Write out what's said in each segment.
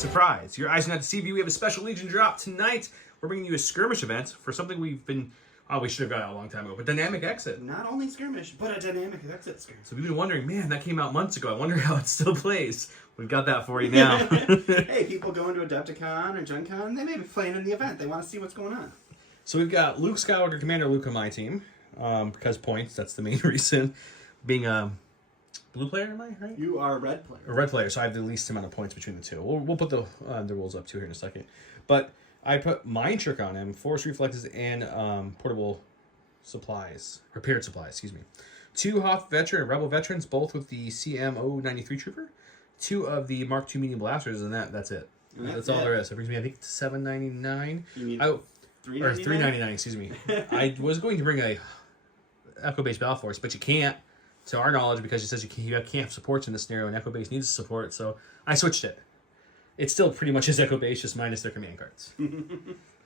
surprise. Your eyes are not deceived you. We have a special Legion drop tonight. We're bringing you a skirmish event for something we've been... Oh, we should have got out a long time ago, but dynamic exit. Not only skirmish, but a dynamic exit skirmish. So we've been wondering, man, that came out months ago. I wonder how it still plays. We've got that for you now. Hey, people going to Adepticon or Gen Con, they may be playing in the event. They want to see what's going on. So we've got Luke Skywalker, Commander Luke on my team. Because points, that's the main reason. Being a blue player, am I, right? You are a red player. A red player, so I have the least amount of points between the two. We'll put the rules up too here in a second. But I put Mind Trick on him, Force Reflexes, and portable supplies. Prepared supplies, excuse me. 2 Hoth Veteran and Rebel Veterans, both with the CM093 Trooper. 2 of the Mark II Medium Blasters, and that's it. That's all there is. So it brings me, I think, to $7.99. You mean $3.99? Or $3.99? $3.99, excuse me. I was going to bring a Echo-based Battle Force, but you can't, to our knowledge, because it says you can't have supports in this scenario, and Echo-based needs support, so I switched it. It still pretty much is Echo-based, just minus their command cards.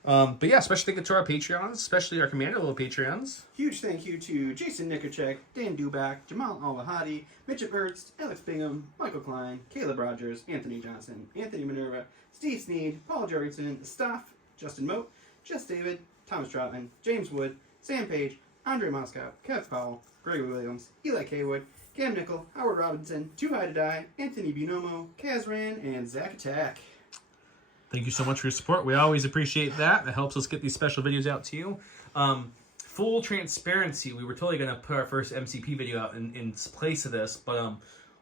But yeah, special thank you to our Patreons, especially our Commander Level Patreons. Huge thank you to Jason Nikerchek, Dan Duback, Jamal Al-Wahadi, Mitchell Ernst, Alex Bingham, Michael Klein, Caleb Rogers, Anthony Johnson, Anthony Minerva, Steve Sneed, Paul Jorgensen, Staff, Justin Moat, Jess David, Thomas Troutman, James Wood, Sam Page, Andre Moscow, Kev Powell, Gregory Williams, Eli Kaywood, Cam Nickel, Howard Robinson, Too High to Die, Anthony Bunomo, Kaz Ran, and Zach Attack. Thank you so much for your support. We always appreciate that. That helps us get these special videos out to you. Full transparency, we were totally going to put our first MCP video out in place of this, but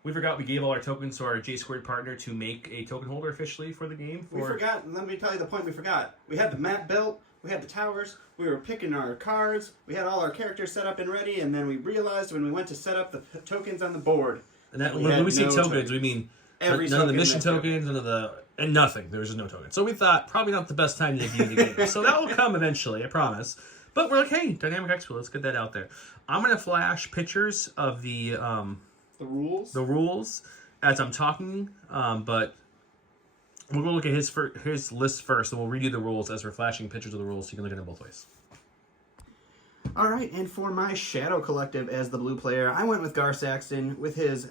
we forgot we gave all our tokens to our J-Squared partner to make a token holder officially for the game. We forgot, let me tell you the point we forgot. We had the map built, we had the towers, we were picking our cards, we had all our characters set up and ready, and then we realized when we went to set up the tokens on the board. And that, when we say tokens, we mean every none of the mission tokens, none of the... And nothing. There was just no token. So we thought, probably not the best time to debut the game. So that will come eventually, I promise. But we're like, hey, Dynamic Expo, let's get that out there. I'm going to flash pictures of the rules as I'm talking, but we'll go look at his list first, and we'll redo the rules as we're flashing pictures of the rules so you can look at them both ways. Alright, and for my Shadow Collective as the blue player, I went with Gar Saxton with his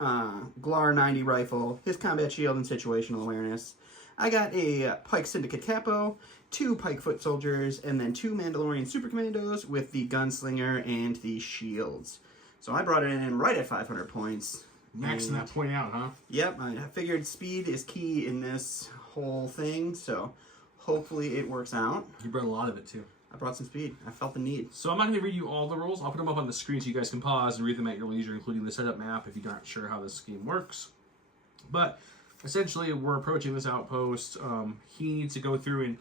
Glar 90 rifle, his combat shield and situational awareness. I got a Pike Syndicate Capo, 2 Pike Foot Soldiers, and then 2 Mandalorian Super Commandos with the Gunslinger and the shields. So I brought it in right at 500 points. Maxing that point out, huh? Yep, I figured speed is key in this whole thing, so hopefully it works out. You brought a lot of it, too. I brought some speed. I felt the need. So I'm not going to read you all the rules. I'll put them up on the screen so you guys can pause and read them at your leisure, including the setup map if you're not sure how this game works. But essentially, we're approaching this outpost. He needs to go through and...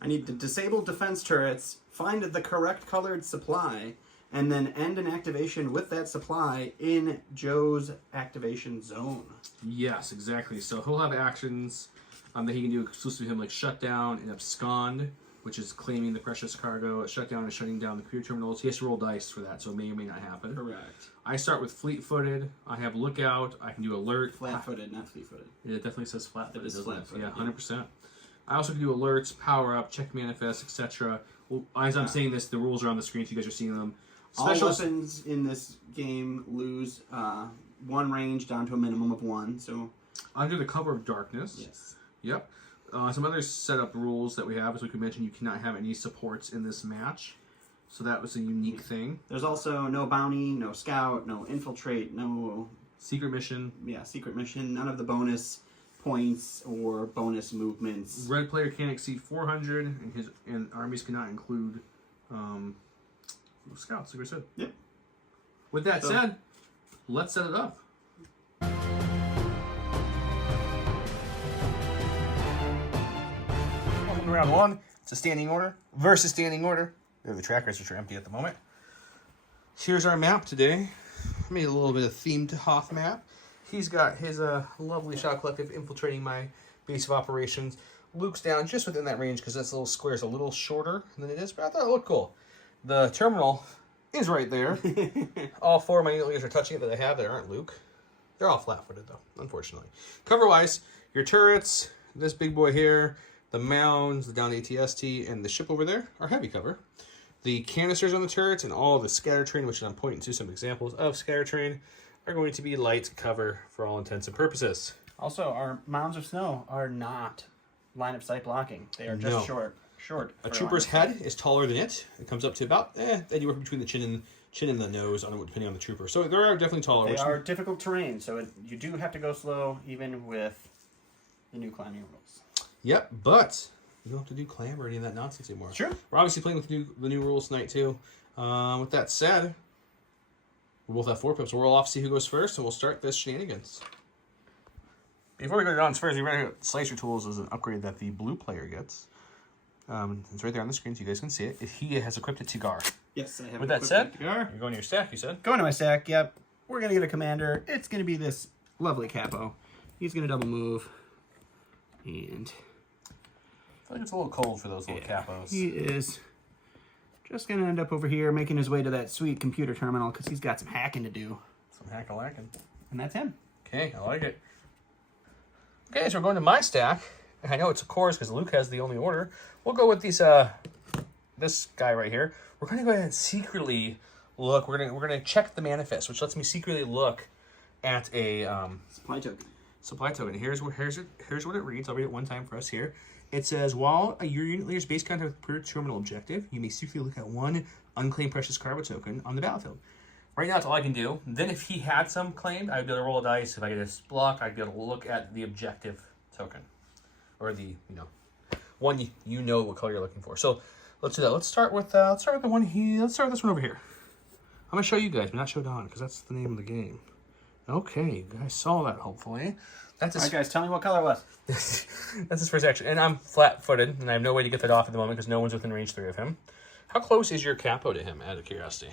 I need to disable defense turrets, find the correct colored supply, and then end an activation with that supply in Joe's activation zone. Yes, exactly. So he'll have actions that he can do exclusively to him, like shutdown and abscond, which is claiming the precious cargo. Shutdown is shutting down the computer terminals. He has to roll dice for that, so it may or may not happen. Correct. I start with fleet-footed. I have lookout. I can do alert. Flat-footed, not fleet-footed. It definitely says flat-footed, doesn't it? Flat-footed, Yeah, 100%. I also can do alerts, power-up, check manifest, etc. Well, as I'm saying this, the rules are on the screen, so you guys are seeing them. All weapons in this game lose 1 range down to a minimum of 1, so... Under the cover of darkness. Yes. Yep. Some other setup rules that we have, as we could mention, you cannot have any supports in this match. So that was a unique thing. There's also no bounty, no scout, no infiltrate, no... Secret mission. Yeah, secret mission. None of the bonus points or bonus movements. Red player can't exceed 400, and armies cannot include scouts, like we said. Yep. With that said, let's set it up. Welcome to round 1. It's a standing order versus standing order. They're the trackers, which are empty at the moment. Here's our map today. I made a little bit of themed Hoth map. He's got his lovely Shadow Collective infiltrating my base of operations. Luke's down just within that range because this little square is a little shorter than it is, but I thought it looked cool. The terminal is right there. All 4 of my unit leaders are touching it that I have that aren't Luke. They're all flat-footed, though, unfortunately. Cover-wise, your turrets, this big boy here, the mounds, the down ATST, and the ship over there are heavy cover. The canisters on the turrets and all the scatter train, which I'm pointing to some examples of scatter train, are going to be light cover for all intents and purposes. Also, our mounds of snow are not line of sight blocking. They are just short. A trooper's head is taller than it. It comes up to about anywhere between the chin and the nose, depending on the trooper. So they are definitely taller. They are difficult terrain, so you do have to go slow, even with the new climbing rules. Yep, but you don't have to do climb or any of that nonsense anymore. Sure. We're obviously playing with the new rules tonight too. With that said, we both have 4 pips. So we'll off see who goes first, and we'll start this shenanigans. Before we go down first, you ready? Slicer Tools is an upgrade that the blue player gets. It's right there on the screen, so you guys can see it. He has equipped it to Gar. Yes, I have. With that said, you're going to your stack, you said? Going to my stack, yep. We're going to get a commander. It's going to be this lovely capo. He's going to double move. And I feel like it's a little cold for those little capos. He is just going to end up over here making his way to that sweet computer terminal because he's got some hacking to do. Some hack-a-lacking. And that's him. Okay, I like it. Okay, so we're going to my stack. I know it's a course because Luke has the only order. We'll go with these. This guy right here. We're going to go ahead and secretly look. We're gonna check the manifest, which lets me secretly look at a supply token. Supply token. Here's what it reads. I'll read it one time for us here. It says, while your unit leader's base contact with per terminal objective, you may secretly look at one unclaimed precious cargo token on the battlefield. Right now, that's all I can do. Then if he had some claimed, I'd be able to roll a dice. If I get a block, I'd be able to look at the objective token. Or the, one you know what color you're looking for. So let's do that. Let's start with the one here. Let's start with this one over here. I'm going to show you guys, but not show Don, because that's the name of the game. Okay, you guys saw that, hopefully. That's all right, guys, tell me what color it was. That's his first action. And I'm flat-footed, and I have no way to get that off at the moment because no one's within range 3 of him. How close is your capo to him, out of curiosity?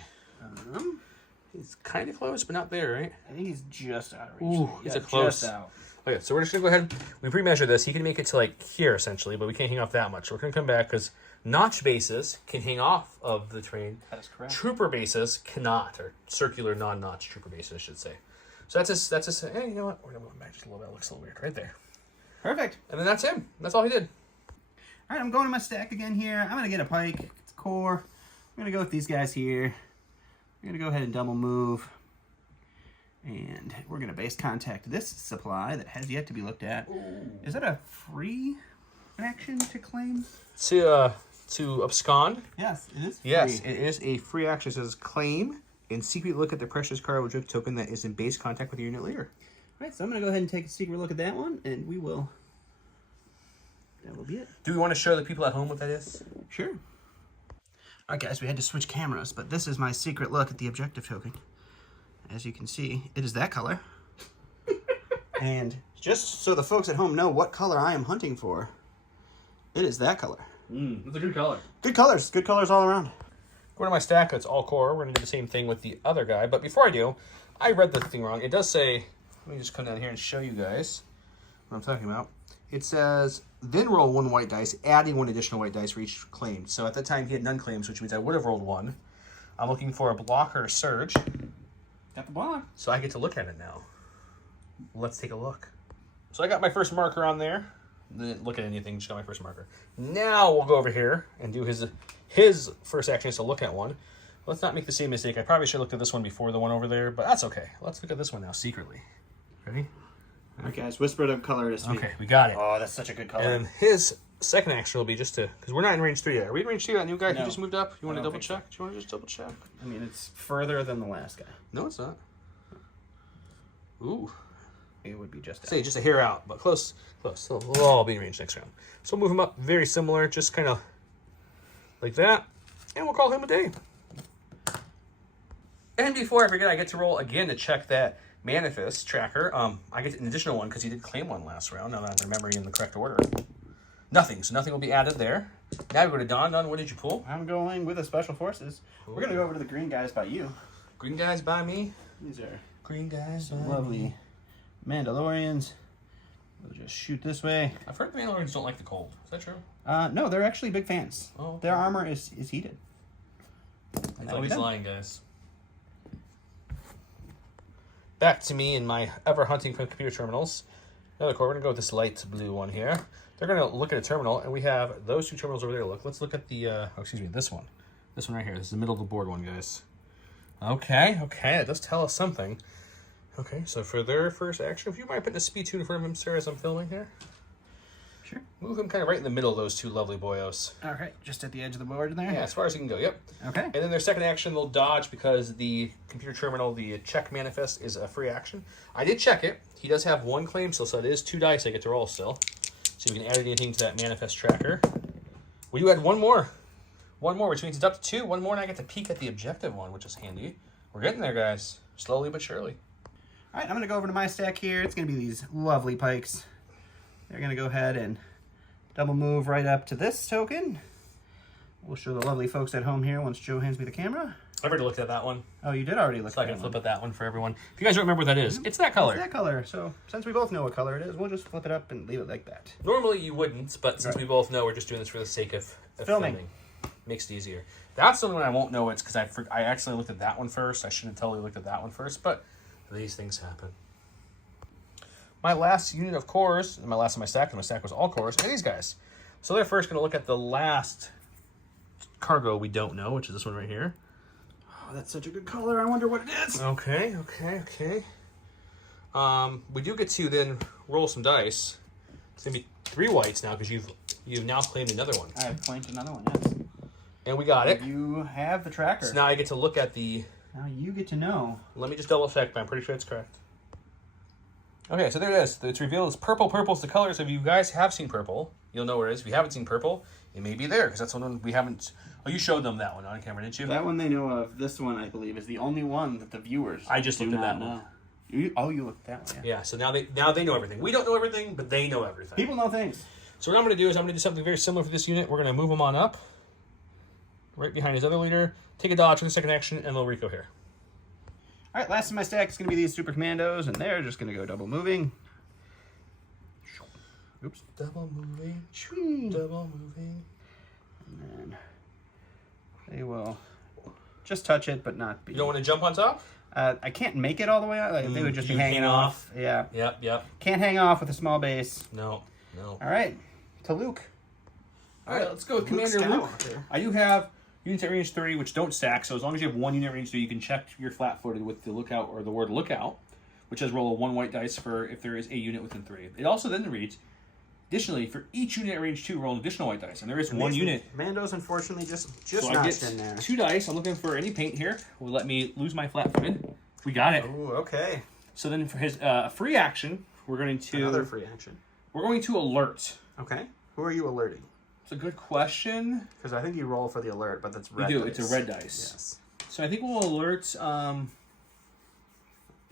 He's kind of close, but not there, right? I think he's just out of range. Ooh, he's a close. Just out. Okay, so we're just going to go ahead. We pre-measure this. He can make it to, like, here, essentially, but we can't hang off that much. So we're going to come back because notch bases can hang off of the terrain. That is correct. Trooper bases cannot, or circular non-notch trooper bases, I should say. So that's his, hey, you know what? We're going to move back just a little bit. It looks a little weird right there. Perfect. And then that's him. That's all he did. All right, I'm going to my stack again here. I'm going to get a pike. It's core. I'm going to go with these guys here. I'm going to go ahead and double move. And we're going to base contact this supply that has yet to be looked at. Ooh. Is that a free action to claim? To abscond? Yes, it is free. Yes, it is a free action. It says claim and secretly look at the precious cargo drift token that is in base contact with your unit leader. All right, so I'm going to go ahead and take a secret look at that one, and that will be it. Do we want to show the people at home what that is? Sure. All right, guys, we had to switch cameras, but this is my secret look at the objective token. As you can see, it is that color. And just so the folks at home know what color I am hunting for, it is that color. That's a good color. Good colors all around. Going to my stack, that's all core. We're going to do the same thing with the other guy. But before I do, I read the thing wrong. It does say, let me just come down here and show you guys what I'm talking about. It says, then roll 1 white dice, adding 1 additional white dice for each claim. So at that time, he had none claims, which means I would have rolled 1. I'm looking for a block or a surge. Got the block. So I get to look at it now. Let's take a look. So I got my first marker on there. Didn't look at anything, just got my first marker. Now we'll go over here and do his first action is to look at one. Let's not make the same mistake. I probably should have looked at this one before the one over there, but that's okay. Let's look at this one now, secretly. Ready? All right, guys, whisper the color to me. Okay, we got it. Oh, that's such a good color. And his second action will be just to, because we're not in range 3 yet. Are we in range 2? That new guy who No. just moved up? You want to I don't double think so. check? Do you want to just double check? I mean, it's further than the last guy. No, it's not. Ooh. It would be just Say just a hair out, but close. So we'll all be in range next round. So we'll move him up very similar, just kind of like that. And we'll call him a day. And before I forget, I get to roll again to check that manifest tracker. I get an additional one because he did claim one last round. Now that I'm remembering in the correct order. Nothing. So nothing will be added there. Now we go to Don. Don, what did you pull? I'm going with the Special Forces. Ooh. We're going to go over to the green guys by you. Green guys by me? These are green guys. Lovely Mandalorians. We'll just shoot this way. I've heard the Mandalorians don't like the cold. Is that true? No, they're actually big fans. Oh, okay. Their armor is heated. I thought he's lying, guys. Back to me and my ever hunting from computer terminals. Another core. We're going to go with this light blue one here. They're going to look at a terminal, and we have those 2 terminals over there. Look, let's look at the, this one. This one right here. This is the middle of the board one, guys. Okay, it does tell us something. Okay, so for their first action, if you might put the speed 2 in front of him, sir, as I'm filming here. Sure. Move him kind of right in the middle of those two lovely boyos. All right, just at the edge of the board there? Yeah, as far as you can go, yep. Okay. And then their second action, they'll dodge because the computer terminal, the check manifest, is a free action. I did check it. He does have 1 claim still, so it is 2 dice I get to roll still. So you can add anything to that manifest tracker. Well, you add 1 more. 1 more, which means it's up to 2. 1 more, and I get to peek at the objective one, which is handy. We're getting there, guys. Slowly but surely. All right, I'm going to go over to my stack here. It's going to be these lovely pikes. They're going to go ahead and double move right up to this token. We'll show the lovely folks at home here once Joe hands me the camera. I've already looked at that one. Oh, you did already look So at I that can flip one. at that one for everyone. If you guys don't remember what that is, it's that color. It's that color. So since we both know what color it is, we'll just flip it up and leave it like that. Normally you wouldn't, but since we both know, we're just doing this for the sake of Filming. Makes it easier. That's the one I won't know. It's because I actually looked at that one first. I should have totally looked at that one first, but these things happen. My last unit of cores, my last of my stack, and my stack was all cores, are these guys. So they're first going to look at the last cargo we don't know, which is this one right here. Oh, that's such a good color. I wonder what it is. Okay. We do get to then roll some dice. It's going to be 3 whites now because you've now claimed another one. I have claimed another one, yes. And we got it. You have the tracker. So now I get to look at the... Now you get to know. Let me just double check, but I'm pretty sure it's correct. Okay, so there it is. It's revealed as purple. Purple's the color. So if you guys have seen purple, you'll know where it is. If you haven't seen purple, it may be there because that's the one we haven't... Oh, you showed them that one on camera, didn't you? That one they know of. This one, I believe, is the only one that the viewers I just do looked at not that one. know. You looked at that one, yeah. Yeah, so now they know everything. We don't know everything, but they know everything. People know things. So what I'm going to do is I'm going to do something very similar for this unit. We're going to move him on up, right behind his other leader, take a dodge for the second action, and they'll Rico here. All right, last in my stack is going to be these Super Commandos, and they're just going to go double moving. Oops. Double moving, Shwee. double moving. And then they will just touch it, but not be... You don't want to jump on top? I can't make it all the way out. Like, they would just be you hanging hang off. Yeah. Yep. Can't hang off with a small base. No. All right, to Luke. All right, let's go with Luke Commander Luke. Skywalker. I do have units at range 3, which don't stack, so as long as you have 1 unit at range 3, you can check your flat-footed with the lookout or the word lookout, which says roll a 1 white dice for if there is a unit within 3. It also then reads, additionally, for each unit at range 2, roll an additional white dice, and there is 1 unit. Mando's unfortunately just So I notched get in there. 2 dice. I'm looking for any paint here. Will let me lose my flat-footed. We got it. Ooh, okay. So then for his free action, we're going to... Another free action. We're going to alert. Okay. Who are you alerting? It's a good question. Because I think you roll for the alert, but that's red You do. dice. It's a red dice. Yes. So I think we'll alert...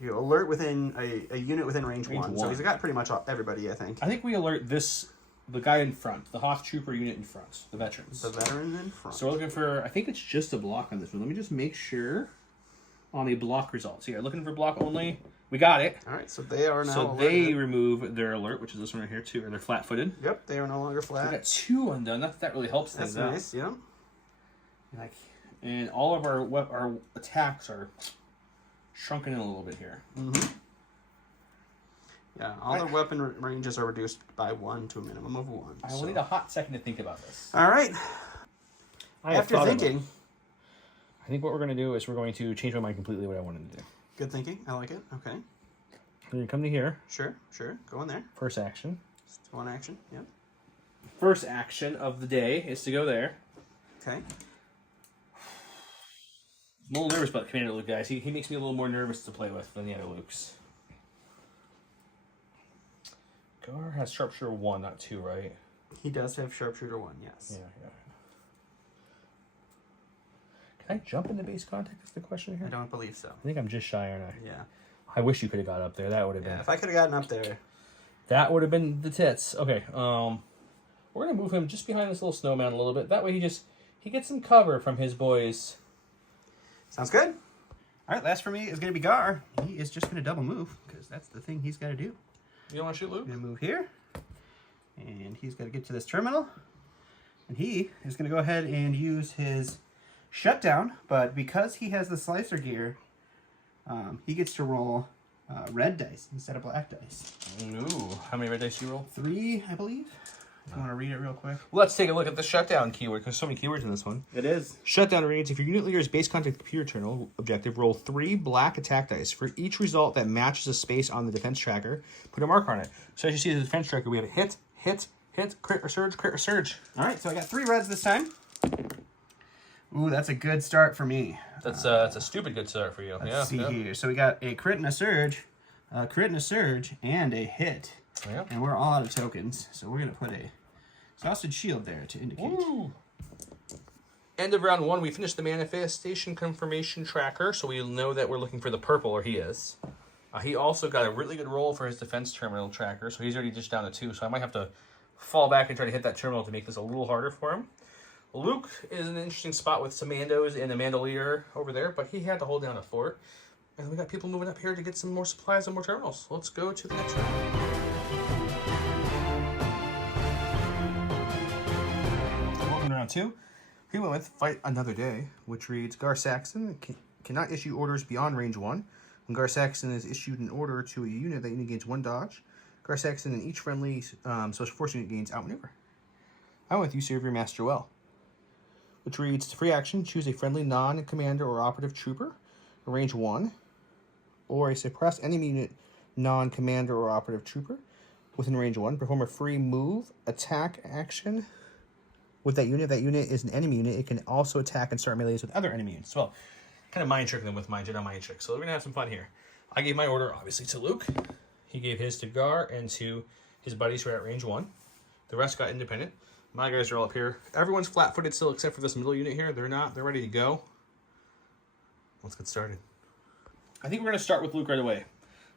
You alert within a unit within range 1. So 1. he's got pretty much everybody, I think. I think we alert the guy in front, the Hoth Trooper unit in front, the veterans. The veteran in front. So we're looking for, I think it's just a block on this one. Let me just make sure on the block results. Here, looking for block only. We got it. All right, so they are now So alerted. they remove their alert, which is this one right here too, or they're flat-footed. Yep, they are no longer We flat. got 2 undone. That really helps That's things out. nice, yeah. Like, and all of our attacks are shrunken in a little bit here. Mm-hmm. Yeah, all the weapon ranges are reduced by 1 to a minimum of 1. I will need a hot second to think about this. All right. I have After thought about thinking, it. I think what we're going to do is we're going to change my mind completely what I wanted to do. good thinking. I like it. Okay. We're going to come to here. Sure. Go in there. First action. Just 1 action. Yep. First action of the day is to go there. Okay. I'm a little nervous about Commander Luke, guys. He makes me a little more nervous to play with than the other Lukes. Gar has Sharpshooter 1, not 2, right? He does have Sharpshooter 1, yes. Yeah. Can I jump into base contact is the question here? I don't believe so. I think I'm just shy, aren't I? Yeah. I wish you could have got up there. That would have been... Yeah, if I could have gotten up there. That would have been the tits. Okay, we're going to move him just behind this little snowman a little bit. That way he gets some cover from his boys. Sounds good. All right, last for me is going to be Gar. He is just going to double move because that's the thing he's got to do. You don't want to shoot Luke? He's going to move here. And he's got to get to this terminal. And he is going to go ahead and use his shutdown. But because he has the slicer gear, he gets to roll red dice instead of black dice. Ooh, how many red dice do you roll? 3, I believe. If you want to read it real quick. Let's take a look at the shutdown keyword, because so many keywords in this one. It is. Shutdown reads, if your unit leader's base contact computer terminal objective, roll 3 black attack dice. For each result that matches a space on the defense tracker, put a mark on it. So as you see the defense tracker, we have a hit, hit, hit, crit or surge, crit or surge. All right, so I got 3 reds this time. Ooh, that's a good start for me. That's a stupid good start for you. Let's see here. So we got a crit and a surge, and a hit. Yeah. And we're all out of tokens, so we're going to put a sausage shield there to indicate. Woo. End of round 1, we finished the manifestation confirmation tracker, so we know that we're looking for the purple, or he is. He also got a really good roll for his defense terminal tracker, so he's already just down to 2, so I might have to fall back and try to hit that terminal to make this a little harder for him. Luke is in an interesting spot with some Mandos and a Mandolier over there, but he had to hold down a fort. And we got people moving up here to get some more supplies and more terminals. Let's go to the next round. Welcome to round 2. He went with Fight Another Day, which reads, Gar Saxon cannot issue orders beyond range 1. When Gar Saxon is issued an order to a unit, that unit gains 1 dodge. Gar Saxon and each friendly special force unit gains outmaneuver. I went with You Serve Your Master Well, which reads, free action, choose a friendly non-commander or operative trooper, range 1, or a suppressed enemy unit non-commander or operative trooper within range 1. Perform a free move, attack action with that unit. If that unit is an enemy unit, it can also attack and start melees with other enemy units. Well, kind of mind tricking them with my Jedi mind trick. So we're going to have some fun here. I gave my order, obviously, to Luke. He gave his to Gar and to his buddies who are at range 1. The rest got independent. My guys are all up here. Everyone's flat-footed still except for this middle unit here. They're not. They're ready to go. Let's get started. I think we're going to start with Luke right away.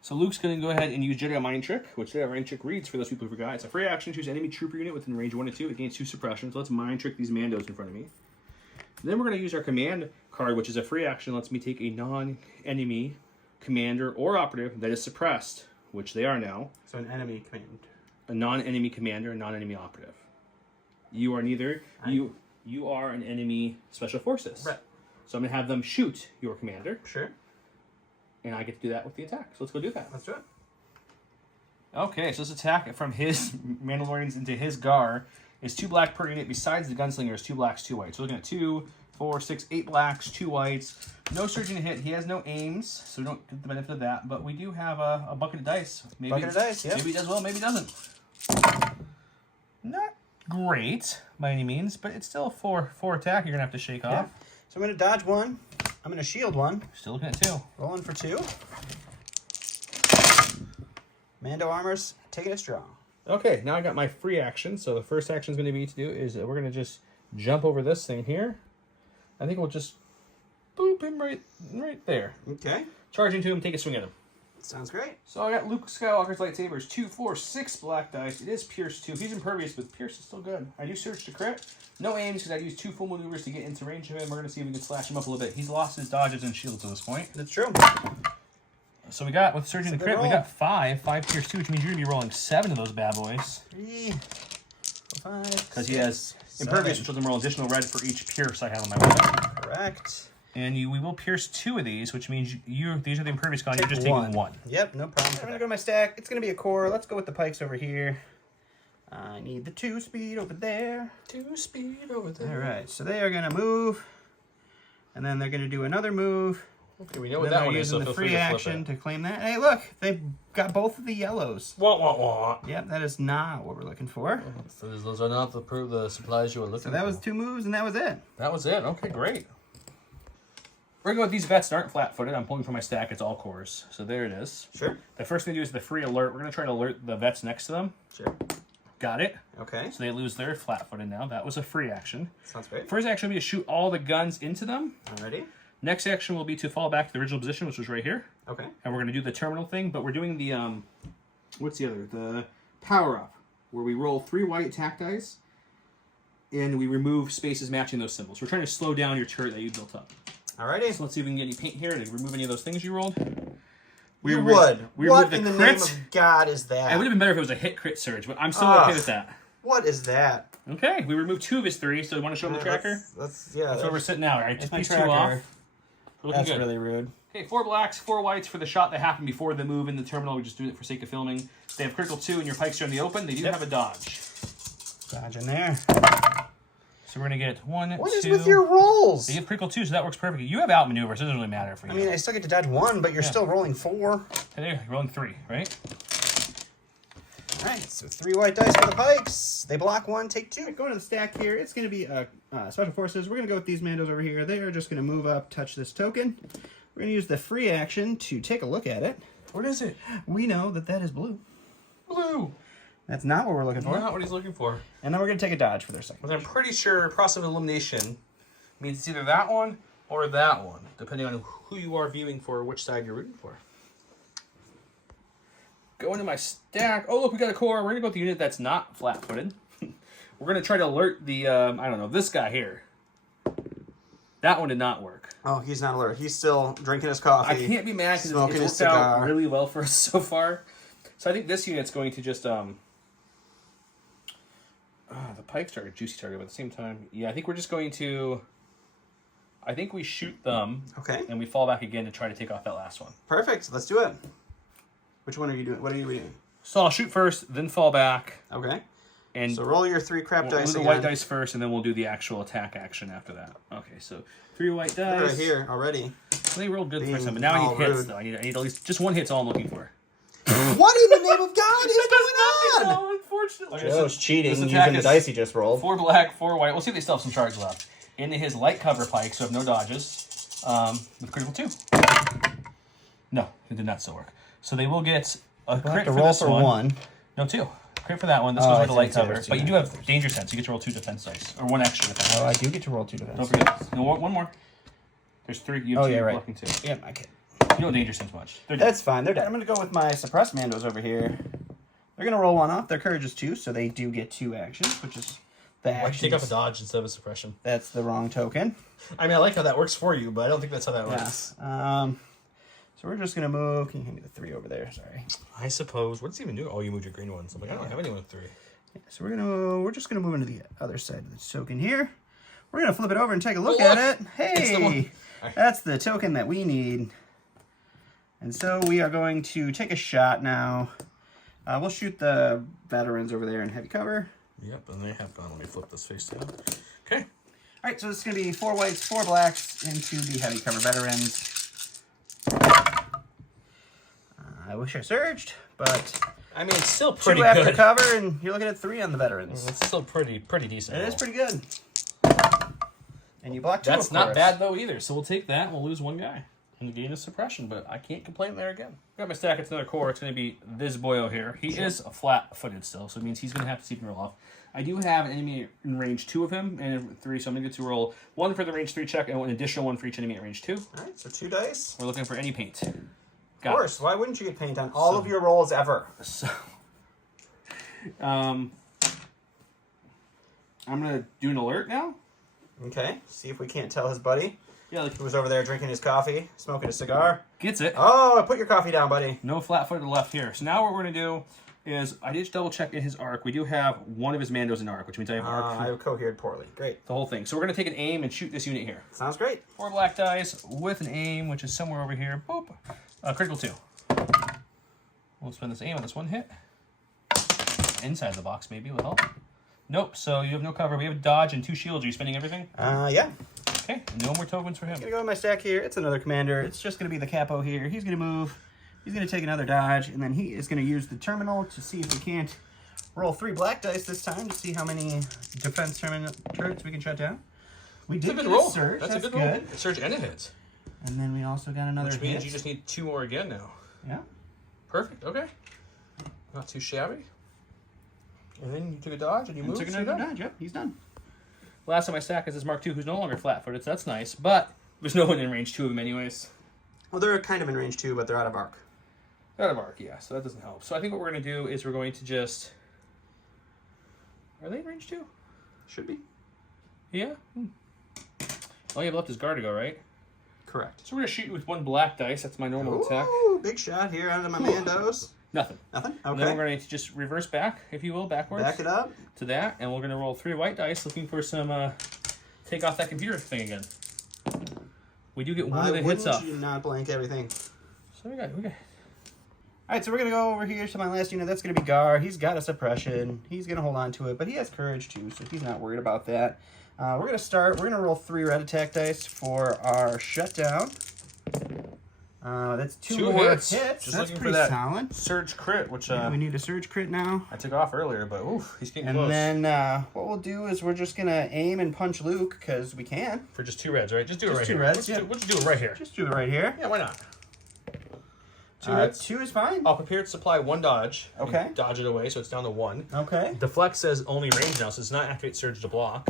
So Luke's going to go ahead and use Jedi Mind Trick, which Jedi Mind Trick reads for those people who forgot. It's a free action. Choose enemy trooper unit within range 1 and 2. It gains 2 suppressions. Let's Mind Trick these Mandos in front of me. Then we're going to use our command card, which is a free action. Lets me take a non-enemy commander or operative that is suppressed, which they are now. So an enemy command. A non-enemy commander, a non-enemy operative. You are neither. You are an enemy special forces. Right. So I'm going to have them shoot your commander. Sure. And I get to do that with the attack. So let's go do that. Let's do it. Okay, so this attack from his Mandalorians into his Gar is 2 black per unit. Besides the gunslinger is 2 blacks, 2 whites. So we're looking at 2, 4, 6, 8 blacks, 2 whites. No surging to hit. He has no aims, so we don't get the benefit of that. But we do have a bucket of dice. Maybe, Bucket of dice, yeah. Maybe he does well, maybe he doesn't. Not great by any means, but it's still a 4 attack you're going to have to shake off. So I'm going to dodge 1. I'm going to shield 1. Still looking at 2. Rolling for 2. Mando armor's taking it strong. Okay, now I got my free action. So the first action is going to be to do is we're going to just jump over this thing here. I think we'll just boop him right there. Okay. Charge into him, take a swing at him. Sounds great. So I got Luke Skywalker's lightsabers. 2, 4, 6 black dice. It is Pierce 2. He's impervious, but Pierce is still good. I do surge to crit. No aims because I used 2 full maneuvers to get into range of him. We're going to see if we can slash him up a little bit. He's lost his dodges and shields at this point. That's true. So we got, with surging to crit, we got 5 Pierce 2, which means you're going to be rolling 7 of those bad boys. 3, 4, 5, because he has impervious, which will roll additional red for each Pierce I have on my weapon. Correct. And we will pierce 2 of these, which means these are the impervious con. You're just one. taking 1. Yep, no problem. I'm going to go to my stack. It's going to be a core. Let's go with the pikes over here. I need the 2 speed over there. 2 speed over there. All right, so they are going to move. And then they're going to do another move. Okay, we know what that one is, so using the feel free free to flip action it. to claim that. Hey, look, they've got both of the yellows. Wah, wah, wah. Yep, that is not what we're looking for. So those are not the supplies you were looking for. So that was 2 moves, and that was it. That was it. Okay, great. We're going to go with these vets that aren't flat-footed. I'm pulling from my stack. It's all cores. So there it is. Sure. The first thing to do is the free alert. We're going to try to alert the vets next to them. Sure. Got it. Okay. So they lose their flat-footed now. That was a free action. Sounds great. First action will be to shoot all the guns into them. Alrighty. Next action will be to fall back to the original position, which was right here. Okay. And we're going to do the terminal thing, but we're doing the, what's the other? The power-up, where we roll 3 white attack dice, and we remove spaces matching those symbols. We're trying to slow down your turret that you built up. Alrighty. So let's see if we can get any paint here to remove any of those things you rolled. We would. We What removed in the crit. name of God is that? It would have been better if it was a hit crit surge, but I'm still okay with that. What is that? Okay, we removed 2 of his 3, so you want to show him the tracker? That's That's where we're sitting now, right? That's Just my these 2 tracker. off. We're looking That's good. really rude. Okay, 4 blacks, 4 whites for the shot that happened before the move in the terminal. We're just doing it for sake of filming. They have critical 2 and your pikes are in the open. They do have a dodge. Dodge in there. So we're gonna get 1, 2. What is with your rolls? You have critical 2, so that works perfectly. You have outmaneuver, so it doesn't really matter for you. I mean, I still get to dodge 1, but you're still rolling 4. Hey, you're rolling 3, right? All right, so 3 white dice for the pikes. They block 1, take 2. Going to the stack here, it's going to be Special Forces. We're going to go with these Mandos over here. They are just going to move up, touch this token. We're going to use the free action to take a look at it. What is it? We know that that is blue. Blue. That's not what we're looking for. Not what he's looking for. And then we're going to take a dodge for their second. But I'm pretty sure process of elimination means it's either that one or that one, depending on who you are viewing for or which side you're rooting for. Go into my stack. Oh, look, we got a core. We're going to go with the unit that's not flat-footed. We're going to try to alert the, I don't know, this guy here. That one did not work. Oh, he's not alert. He's still drinking his coffee. I can't be mad because it's worked out really well for us so far. So I think this unit's going to just, the pikes target, juicy target, but at the same time, yeah, I think we're just going to, I think we shoot them. Okay. And we fall back again to try to take off that last one. Perfect. Let's do it. Which one are you doing? What are you doing? So I'll shoot first, then fall back. Okay. And so roll your 3 crap dice We'll do again. the white dice first, and then we'll do the actual attack action after that. Okay, so 3 white dice. Right here already. They rolled good the first time, but now I need hits, rude. though. I need at least just 1 hit's all I'm looking for. What in the name of God is going on? No, unfortunately. Joe's cheating this using attack the is dice he just rolled. 4 black, 4 white. We'll see if they still have some charge left. Into his light cover pike, so have no dodges, with critical 2. No, it did not still work. So they will get a crit for this one. No, 2. Crit for that one. This goes with the light cover. But you do have danger sense. You get to roll 2 defense dice. Or 1 extra defense. Oh, I do get to roll 2 defense. Don't forget. No, 1 more. There's 3. You have 2 blocking 2. Yeah, I can. You don't danger sense much. That's fine. They're dead. I'm going to go with my suppressed Mandos over here. They're going to roll 1 off. Their courage is 2, so they do get 2 actions, which is the action. Take off a dodge instead of a suppression. That's the wrong token. I mean, I like how that works for you, but I don't think that's how that works. So we're just going to move. Can you hand me the 3 over there? Sorry. I suppose. What does it even do? Oh, you moved your green ones. I'm like, I don't have anyone with 3. Yeah, so we're just going to move into the other side of the token here. We're going to flip it over and take a look at it. Hey, that's the token that we need. And so we are going to take a shot now. We'll shoot the veterans over there in heavy cover. Yep, and they have gone. Let me flip this face down. Okay. All right, so this is going to be 4 whites, 4 blacks into the heavy cover veterans. I wish I surged, but I mean, it's still pretty 2 after good. cover, and you're looking at 3 on the veterans. It's still pretty decent. It is pretty good. And you blocked 2, That's of not course. bad, though, either. So we'll take that. We'll lose 1 guy. And gain a suppression, but I can't complain there again. Got my stack. It's another core. It's going to be this boyo here. He is a flat-footed still, so it means he's going to have to see him roll off. I do have an enemy in range 2 of him, and 3, so I'm going to get to roll 1 for the range 3 check, and an additional 1 for each enemy at range 2. All right, so 2 dice. We're looking for any paint. Of course. Why wouldn't you get paint on all of your rolls ever? So, I'm going to do an alert now. Okay, see if we can't tell his buddy. Yeah, like, Who was over there drinking his coffee, smoking a cigar. gets it. Oh, put your coffee down, buddy. No flat-footed left here. So now what we're going to do is, I did double check in his arc. We do have 1 of his Mandos in arc, which means I have arc I cohered poorly. Great. the whole thing. So we're going to take an aim and shoot this unit here. Sounds great. 4 black dice with an aim, which is somewhere over here. Boop. Critical 2. We'll spend this aim on this 1 hit. Inside the box, maybe, will help. Nope, so you have no cover. We have a dodge and 2 shields. Are you spending everything? Yeah. Okay, no more tokens for him. I'm going to go in my stack here. It's another commander. It's just going to be the capo here. He's going to move. He's going to take another dodge, and then he is going to use the terminal to see if we can't roll 3 black dice this time to see how many defense turrets we can shut down. We did That's a get good roll. Surge. That's a good roll. A surge and a hit. And then we also got another Which means hit. you just need 2 more again now. Yeah. Perfect, okay. Not too shabby. And then you took a dodge and you moved. Took another dodge. Yep, he's done. Last time I stack is this Mark II, who's no longer flat-footed, so that's nice. But there's no one in range 2 of him anyways. Well, they're kind of in range 2, but they're out of arc. Out of arc, yeah, so that doesn't help. So I think what we're going to do is we're going to just... Are they in range 2? Should be. Yeah? All you have left is guard to go, right? Correct. So we're going to shoot you with 1 black dice. That's my normal attack. Ooh, big shot here out of my Mandos. Nothing. Nothing? And Okay. then we're going to just reverse back, if you will, backwards. Back it up. To that, and we're going to roll 3 white dice looking for some... take off that computer thing again. We do get 1 of the hits off. Why wouldn't you not blank everything? So we got... right, so we're going to go over here to my last unit. That's going to be Gar. He's got a suppression. He's going to hold on to it, but he has courage too, so he's not worried about that. We're going to start. We're going to roll 3 red attack dice for our shutdown. That's two more hits. Just That's looking pretty for that solid. surge crit, which We need a surge crit now. I took off earlier, but oof, he's getting And close. then what we'll do is we're just going to aim and punch Luke, because we can. For just 2 reds, right? Just do it right two here. reds, We'll just do it right here. Just do it right here. Yeah, why not? 2 reds. 2 is fine. I'll prepare to supply 1 dodge. Okay. Dodge it away, so it's down to 1. Okay. Deflect says only range now, so it's not activate surge to block,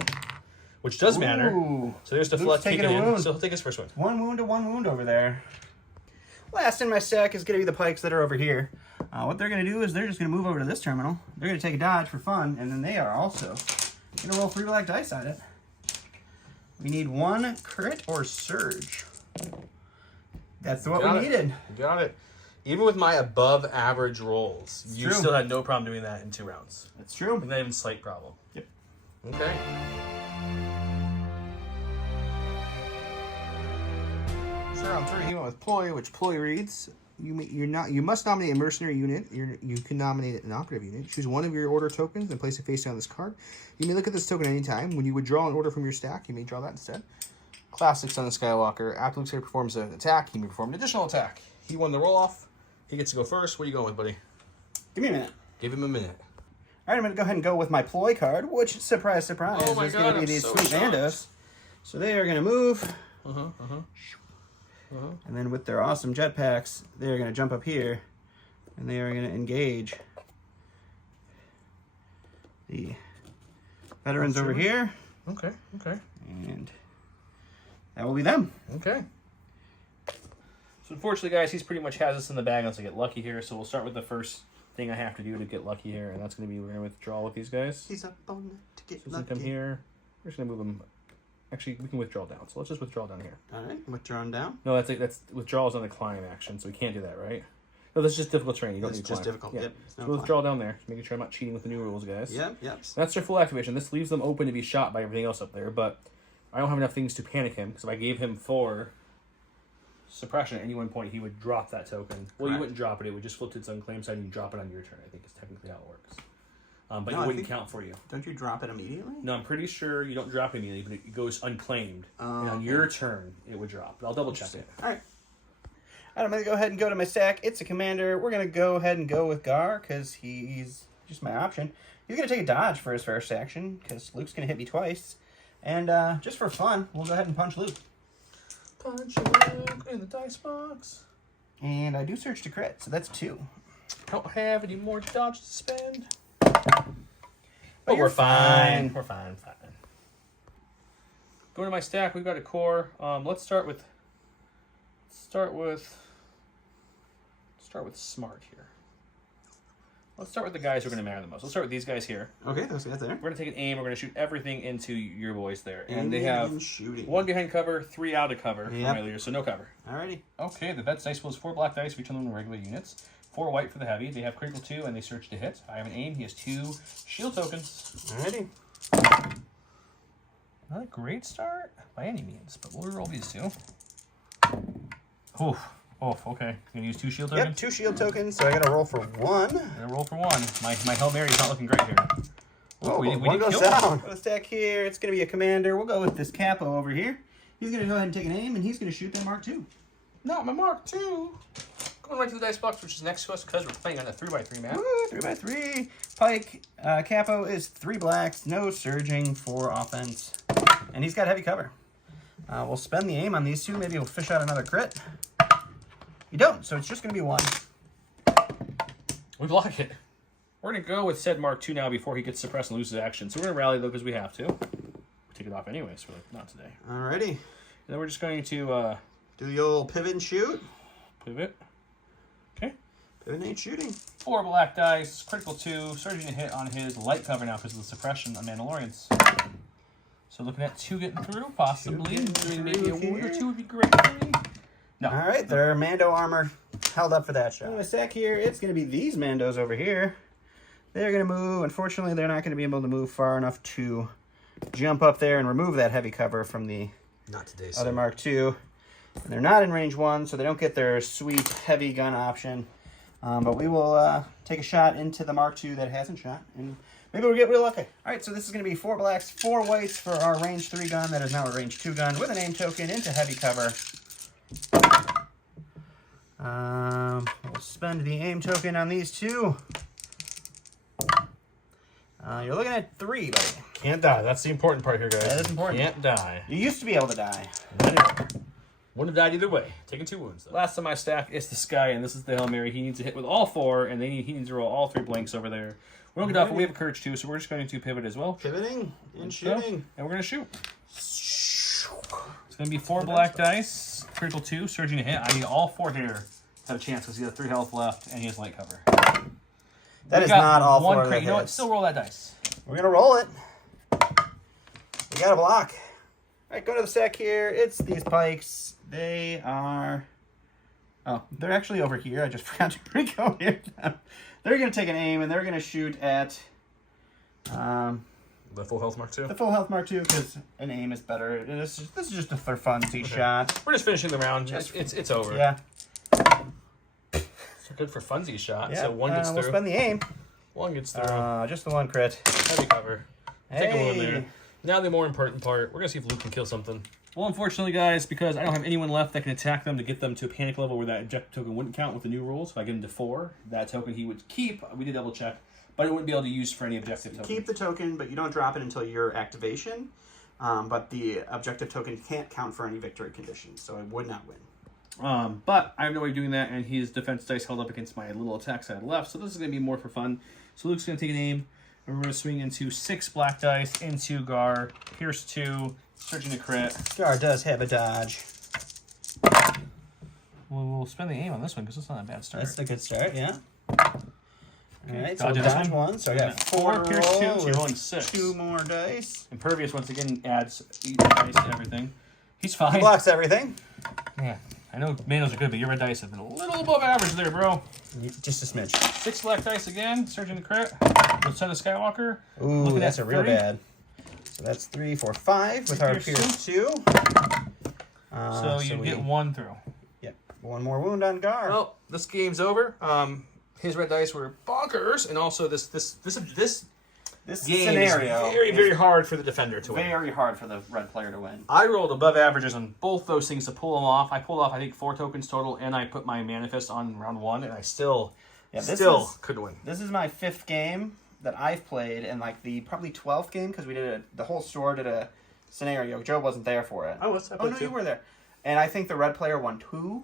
which does matter. Ooh. So there's deflect Luke's taking kicking a in, wound. so he'll take his first one. 1 wound to 1 wound over there. Last in my stack is going to be the pikes that are over here. What they're going to do is they're just going to move over to this terminal. They're going to take a dodge for fun, and then they are also going to roll 3 black dice on it. We need 1 crit or surge. That's what we needed. Got it. Even with my above average rolls, you true. still had no problem doing that in 2 rounds. That's true. Not even slight problem. Yep. Okay. So round 3, he went with ploy, which ploy reads: you must nominate a mercenary unit. You can nominate an operative unit. Choose one of your order tokens and place it face down on this card. You may look at this token anytime. When you withdraw an order from your stack, you may draw that instead. Classic Son of Skywalker. After Luke Skywalker performs an attack, he may perform an additional attack. He won the roll off. He gets to go first. What are you going with, buddy? Give me a minute. Give him a minute. All right, I'm going to go ahead and go with my ploy card, which, surprise, surprise, Oh my is God, going to be I'm these so sweet shocked. bandos. So they are going to move. Uh-huh. And then with their awesome jetpacks, they're going to jump up here, and they are going to engage the veterans over here, Okay. and that will be them. Okay. So unfortunately, guys, he's pretty much has us in the bag unless I get lucky here. So we'll start with the first thing I have to do to get lucky here, and that's going to be we're going to withdraw with these guys. He's up on it to get So he's going to come here. We're just going to move him. Actually, we can withdraw down. So let's just withdraw down here. All right, withdrawn down. No, that's withdrawals on the climb action, so we can't do that, right? No, that's just difficult terrain. You don't It's need just climb. difficult. Yeah. Yep. So we'll withdraw down there. Just making sure I'm not cheating with the new rules, guys. Yep. That's their full activation. This leaves them open to be shot by everything else up there, but I don't have enough things to panic him, because if I gave him 4 suppression at any one point, he would drop that token. Well, you wouldn't drop it. It would just flip to its unclaimed side and you drop it on your turn, I think is technically how it works. But No, it wouldn't count for you. Don't you drop it immediately? No, I'm pretty sure you don't drop it immediately, but it goes unclaimed. And on your turn, it would drop. But I'll double check it. All right. I'm going to go ahead and go to my stack. It's a commander. We're going to go ahead and go with Gar, because he's just my option. He's going to take a dodge for his first action, because Luke's going to hit me twice. And just for fun, we'll go ahead and punch Luke. Punch Luke in the dice box. And I do search to crit, so that's 2. Don't have any more dodge to spend. But we're fine. We're fine. Going to my stack, we've got a core. Let's start with smart here. Let's start with the guys who are going to matter the most. Let's start with these guys here. Okay, those guys there. We're going to take an aim. We're going to shoot everything into your boys there. And Aiming they have and shooting. 1 behind cover, 3 out of cover from Yep. earlier, so no cover. Alrighty. Okay, the vet's dice pulls 4 black dice, return them to regular units. 4 white for the heavy. They have critical 2, and they search to hit. I have an aim. He has 2 shield tokens. Alrighty. Not a great start by any means, but we'll reroll these 2. Okay. Gonna use 2 shield tokens. Yep, 2 shield tokens, so I got to roll for 1. Gonna roll for 1. My Hail Mary's not looking great here. Oh, we one need goes kill down. Got a stack here. It's going to be a commander. We'll go with this capo over here. He's going to go ahead and take an aim, and he's going to shoot that Mark II. Not my Mark II. Going right to the dice box, which is next to us because we're playing on a 3x3 map. Woo, 3x3. Pike. Capo is 3 blacks. No surging for offense. And he's got heavy cover. We'll spend the aim on these 2. Maybe we'll fish out another crit. You don't, so it's just going to be 1. We block it. We're going to go with said Mark II now before he gets suppressed and loses action. So we're going to rally, though, because we have to. We take it off anyways, but not today. Alrighty. And then we're just going to Do the old pivot and shoot. pivot. Okay. Pivot ain't shooting. 4 black dice, critical 2, surging to hit on his light cover now because of the suppression on Mandalorians. So looking at 2 getting through, possibly. Maybe a wound or 2 would be great for me. No. All right, their Mando armor held up for that shot. In the stack here, it's going to be these Mandos over here. They're going to move. Unfortunately, they're not going to be able to move far enough to jump up there and remove that heavy cover from the other Mark II. And they're not in range 1, so they don't get their sweet heavy gun option. But we will take a shot into the Mark II that hasn't shot, and maybe we'll get real lucky. All right, so this is going to be 4 blacks, 4 whites for our range 3 gun that is now a range 2 gun with a name token into heavy cover. We'll spend the aim token on these 2. You're looking at 3, buddy. Can't die. That's the important part here, guys. That is important. Can't die. You used to be able to die. Wouldn't have died either way. Taking 2 wounds, though. Last time I stack is the Sky, and this is the Hail Mary. He needs to hit with all 4, and he needs to roll all 3 blanks over there. We don't get off, but we have a Courage 2, so we're just going to pivot as well. Pivoting and shooting. And we're going to shoot. It's going to be 4 black dice, critical 2, surging to hit. I need all 4 here to have a chance because he has 3 health left, and he has light cover. That is not all 4 crit. You know what? Still roll that dice. We're going to roll it. We got a block. All right, go to the stack here. It's these pikes. They are... Oh, they're actually over here. I just forgot to bring out here. They're going to take an aim, and they're going to shoot at... The full health Mark II? The full health Mark II, because an aim is better. This is just a for funsies shot. We're just finishing the round. It's over. Yeah. It's a good for funsies shot. Yeah. So 1 gets through. We'll spend the aim. 1 gets through. Just the 1 crit. Heavy cover. Take a 1 Hey. there. Now the more important part. We're going to see if Luke can kill something. Well, unfortunately, guys, because I don't have anyone left that can attack them to get them to a panic level where that objective token wouldn't count with the new rules. If I get him to 4, that token he would keep. We did double check. But it wouldn't be able to use for any objective token. Keep the token, but you don't drop it until your activation. But the objective token can't count for any victory conditions, so it would not win. But I have no way of doing that, and his defense dice held up against my little attacks I had left, so this is going to be more for fun. So Luke's going to take an aim, and we're going to swing into 6 black dice, into Gar, Pierce 2, searching to crit. Gar does have a dodge. We'll spend the aim on this one, because it's not a bad start. That's a good start, yeah. Okay, All right, so dodge dodge 1, so I got 4 Pierce 2, so you're rolling 6. 2 more dice. Impervious, once again, adds 8 dice to everything. He's fine. He blocks everything. Yeah, I know manos are good, but your red dice have been a little above average there, bro. Just a smidge. 6 black dice again, searching the crit. Let's set a Skywalker. Ooh, Looking that's at a real 30. bad. So that's 3, 4, 5 with our Pierce 2. So you get 1 through. Yep, 1 more wound on Gar. Well, this game's over. His red dice were bonkers, and also this game scenario is very, very hard for the defender to win. Very hard for the red player to win. I rolled above averages on both those things to pull them off. I pulled off, I think, 4 tokens total, and I put my manifest on round 1, and I still could win. This is my 5th game that I've played, and like the probably 12th game, because we did the whole store did a scenario. Joe wasn't there for it. I was. Oh no, you were there. And I think the red player won 2.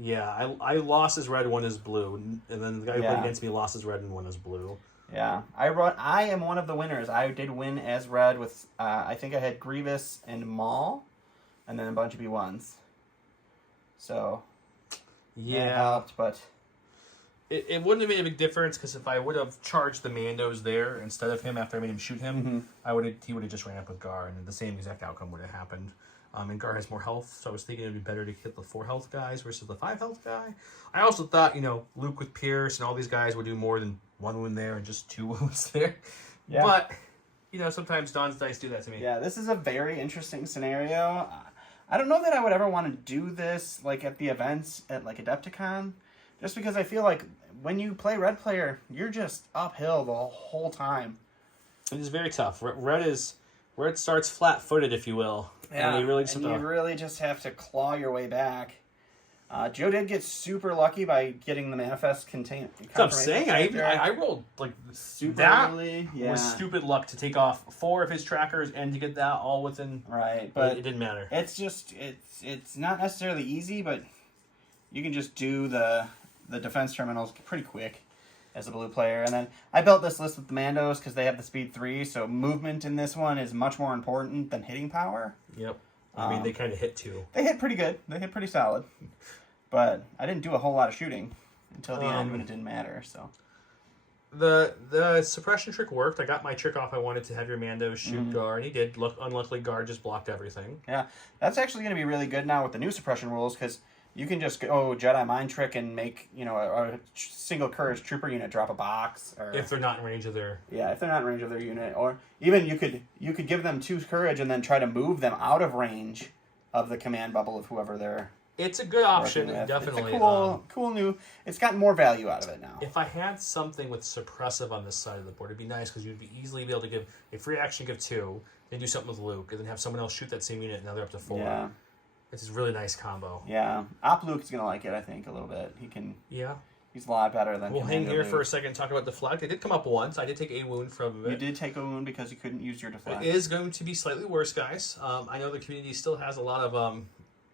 Yeah, I lost his red, won his blue, and then the guy who played against me lost his red and won his blue. Yeah, I am one of the winners. I did win as red with I think I had Grievous and Maul, and then a bunch of B1s. So yeah, that helped, but it wouldn't have made a big difference because if I would have charged the Mandos there instead of him after I made him shoot him, he would have just ran up with Gar, and the same exact outcome would have happened. And Gar has more health, so I was thinking it would be better to hit the 4 health guys versus the 5 health guy. I also thought, Luke with Pierce and all these guys would do more than 1 wound there and just 2 wounds there. Yeah. But, sometimes Don's dice do that to me. Yeah, this is a very interesting scenario. I don't know that I would ever want to do this like at the events at like Adepticon, just because I feel like when you play red player, you're just uphill the whole time. It is very tough. Red starts flat-footed, if you will. Yeah, and you really just have to claw your way back. Joe did get super lucky by getting the manifest contain. That's what I'm saying. I rolled like super that early. was stupid luck to take off 4 of his trackers and to get that all within. Right, but it didn't matter. It's just it's not necessarily easy, but you can just do the defense terminals pretty quick as a blue player. And then I built this list with the Mandos because they have the speed 3, so movement in this one is much more important than hitting power. Yep. I mean, they kind of hit too. They hit pretty good. They hit pretty solid. But I didn't do a whole lot of shooting until the end when it didn't matter. So the suppression trick worked. I got my trick off. I wanted to have your Mando shoot Gar, and he did. Unluckily, Gar just blocked everything. Yeah, that's actually going to be really good now with the new suppression rules because you can just go Jedi mind trick and make a single courage trooper unit drop a box. Or, if they're not in range of their if they're not in range of their unit, or even you could give them 2 courage and then try to move them out of range of the command bubble of whoever they're It's a good option, working with. definitely. It's a cool new. It's got more value out of it now. If I had something with suppressive on this side of the board, it'd be nice because you'd be easily be able to give a free action, give 2, then do something with Luke, and then have someone else shoot that same unit, and now they're up to 4. Yeah. It's a really nice combo. Yeah. Op Luke's gonna like it, I think, a little bit. He can. Yeah. He's a lot better than. We'll hang Commander here Luke. for a second and talk about deflect. It did come up once. I did take a wound from it. You did take a wound because you couldn't use your deflect. It is going to be slightly worse, guys. I know the community still has a lot of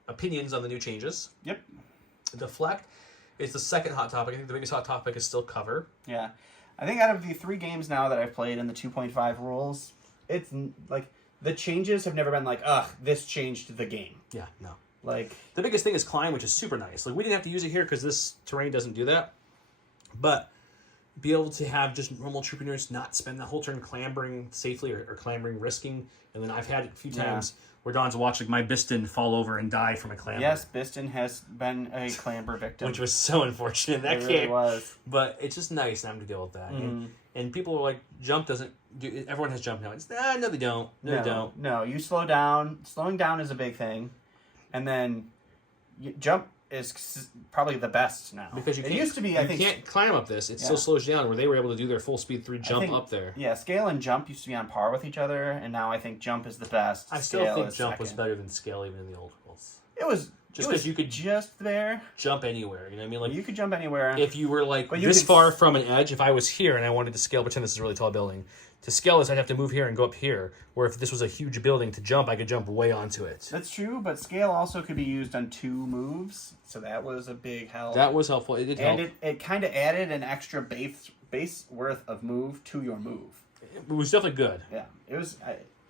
opinions on the new changes. Yep. Deflect is the second hot topic. I think the biggest hot topic is still cover. Yeah. I think out of the 3 games now that I've played in the 2.5 rules, it's like the changes have never been like, ugh, this changed the game. Yeah, no. Like the biggest thing is climb, which is super nice. Like we didn't have to use it here because this terrain doesn't do that. But be able to have just normal troopers not spend the whole turn clambering safely or clambering, risking. And then I've had it a few times where Don's watched like my Biston fall over and die from a clamber. Yes, Biston has been a clamber victim. Which was so unfortunate in that it game. Really was. But it's just nice not having to deal with that. And people are like, jump doesn't do. Everyone has jump now. It's no, they don't. No, they don't. No, you slow down. Slowing down is a big thing, and then jump is probably the best now. Because it used to be, I think, you can't climb up this. It still slows you down. Where they were able to do their full speed 3 jump up there. Yeah, scale and jump used to be on par with each other, and now I think jump is the best. I still think jump was better than scale even in the old rules. It was. Just because you could just there jump anywhere, you know what I mean? Like you could jump anywhere. If you were like this far from an edge, if I was here and I wanted to scale, pretend this is a really tall building. To scale this, I'd have to move here and go up here. Where if this was a huge building to jump, I could jump way onto it. That's true, but scale also could be used on 2 moves, so that was a big help. That was helpful. It did help. And it kind of added an extra base worth of move to your move. It was definitely good. Yeah, it was.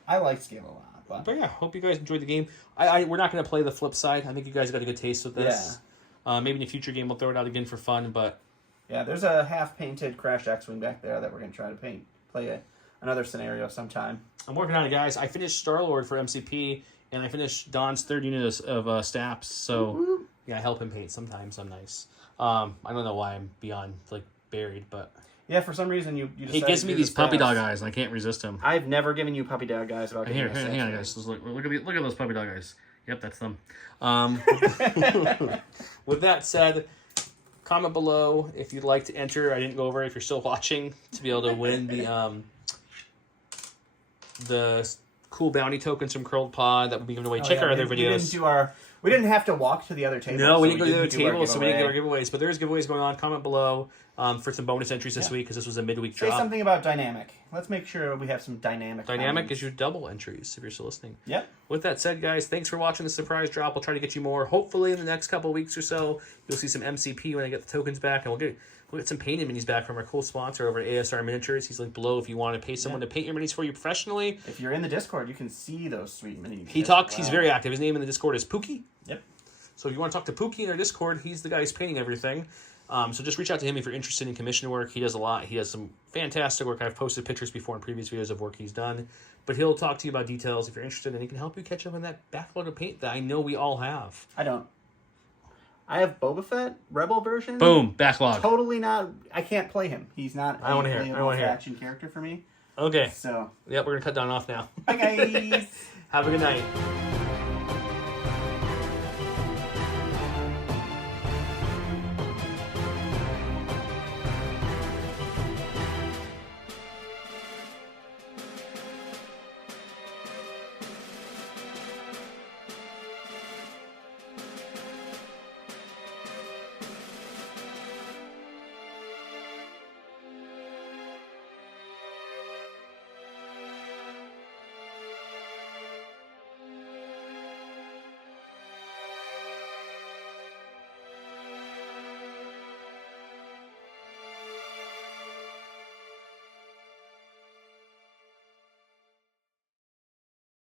I like scale a lot. But yeah, hope you guys enjoyed the game. We're not going to play the flip side. I think you guys got a good taste with this. Yeah. Maybe in a future game we'll throw it out again for fun. But yeah, there's a half-painted Crash X-Wing back there that we're going to try to play another scenario sometime. I'm working on it, guys. I finished Star-Lord for MCP, and I finished Don's 3rd unit of Staps. So yeah, I help him paint sometimes. I'm nice. I don't know why I'm beyond buried, but... Yeah, for some reason you he gives me these puppy dog eyes, and I can't resist him. I've never given you puppy dog eyes. About hang on, guys. Look at those puppy dog eyes. Yep, that's them. With that said, comment below if you'd like to enter. I didn't go over it if you're still watching to be able to win the cool bounty tokens from Curled Pod that will be given away. Check our other videos. We didn't have to walk to the other table. No, we didn't go to the other table, so we didn't give our giveaways. But there's giveaways going on. Comment below for some bonus entries this week because this was a midweek drop. Say something about dynamic. Let's make sure we have some dynamic. Dynamic is your double entries if you're still listening. Yep. With that said, guys, thanks for watching the surprise drop. We'll try to get you more. Hopefully, in the next couple of weeks or so, you'll see some MCP when I get the tokens back, and we'll get some painted minis back from our cool sponsor over at ASR Miniatures. He's linked below if you want to pay someone to paint your minis for you professionally. If you're in the Discord, you can see those sweet minis. He talks. He's very active. His name in the Discord is Pookie. Yep. So if you want to talk to Pookie in our Discord, he's the guy who's painting everything. So just reach out to him if you're interested in commission work. He does a lot. He does some fantastic work. I've posted pictures before in previous videos of work he's done. But he'll talk to you about details if you're interested, and he can help you catch up on that backload of paint that I know we all have. I don't. I have Boba Fett Rebel version. Boom, backlog. Totally not. I can't play him. He's not. I want to hear. I want to hear. Action character for me. Okay. So. Yep, we're gonna cut Don off now. Bye guys. Have a good night.